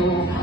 Power.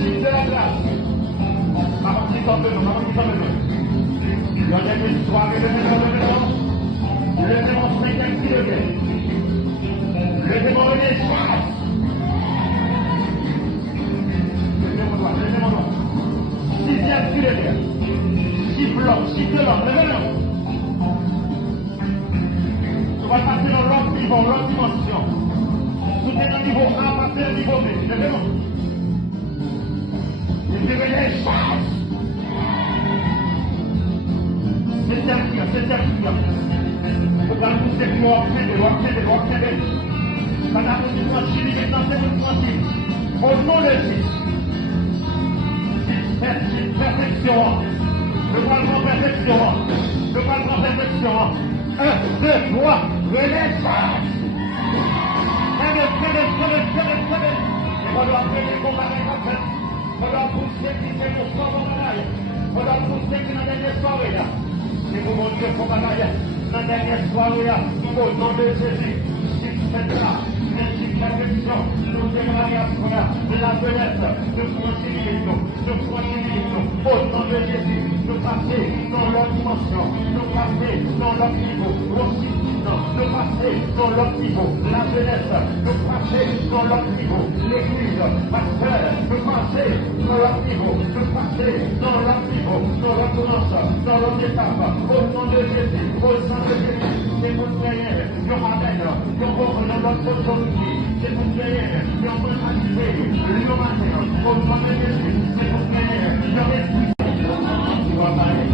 signe de la grâce. Maman qui tombe de nous, maman qui tombe de nous. Il y a des histoires et des événements. Le démon 5 qui devient. Le démon est chasse. Le démon noir. 6e qui devient. Siffle l'homme, levez-le. On va passer dans l'autre niveau, l'autre dimension. Tout est dans le niveau A, passer au niveau B. Levez-le. Il devient chasse. C'est terminé. Faut pas le pousser plus haut, accéder. Madame, vous tranquille, il est dans cette tranquille. Au nom de Jésus. Perfection. Le grand perfection. 1, 2, 3, renaissance. Prenez. Et on doit appeler combattre comme ça. On doit pousser qui fait le sang dans la ligne. On doit pousser qui dans la dernière soirée là. C'est pour mon Dieu pour bataille. Dans la dernière soirée là, au nom de Jésus, si vous faites ça, merci perfection, nous déclarons la fenêtre, nous franchissons, au nom de Jésus, nous passons dans l'autre dimension, nous passons dans l'autre niveau, aussi nous passons dans l'autre niveau, la jeunesse, nous passons dans l'autre niveau, l'église, pasteur, nous passons dans l'autre niveau, nous passons dans l'autre niveau, dans l'autre dimension, dans l'autre étape, au nom de Jésus, au sang de Jésus, c'est pour prière, nous ramène, nous rentrons dans notre autorité, c'est pour prière, nous rentrons le matin, au nom de Jésus, c'est pour prière, nous respirons. Tu vas bailler.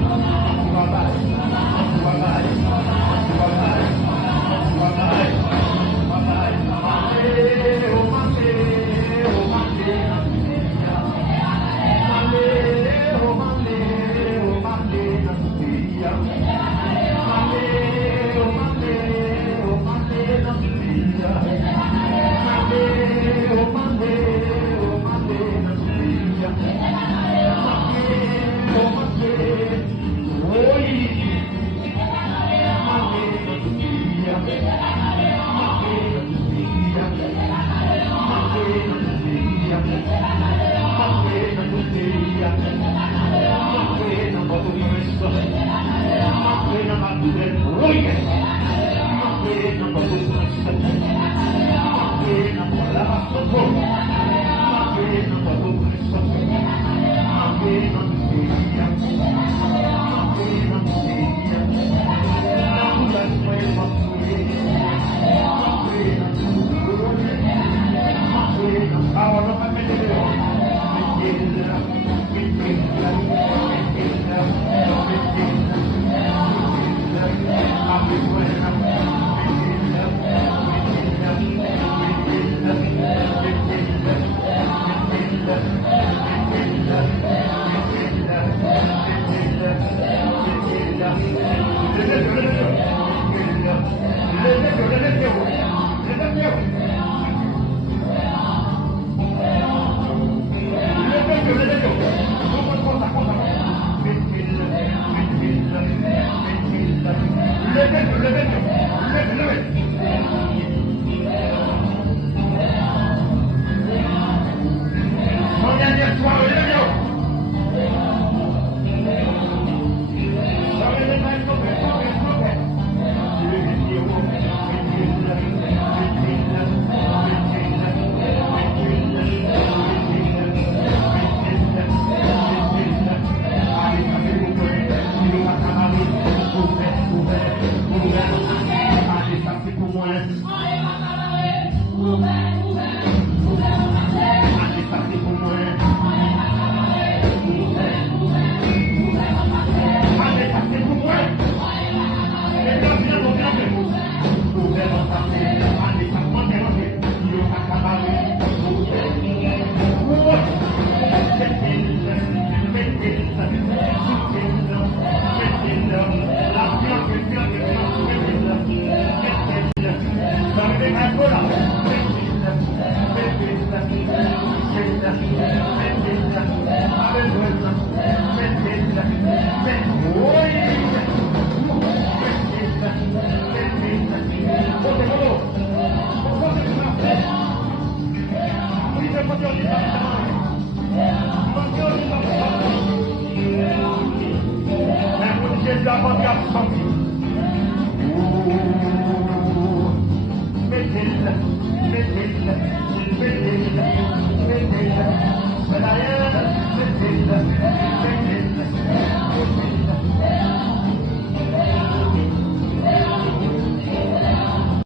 Mettez-le,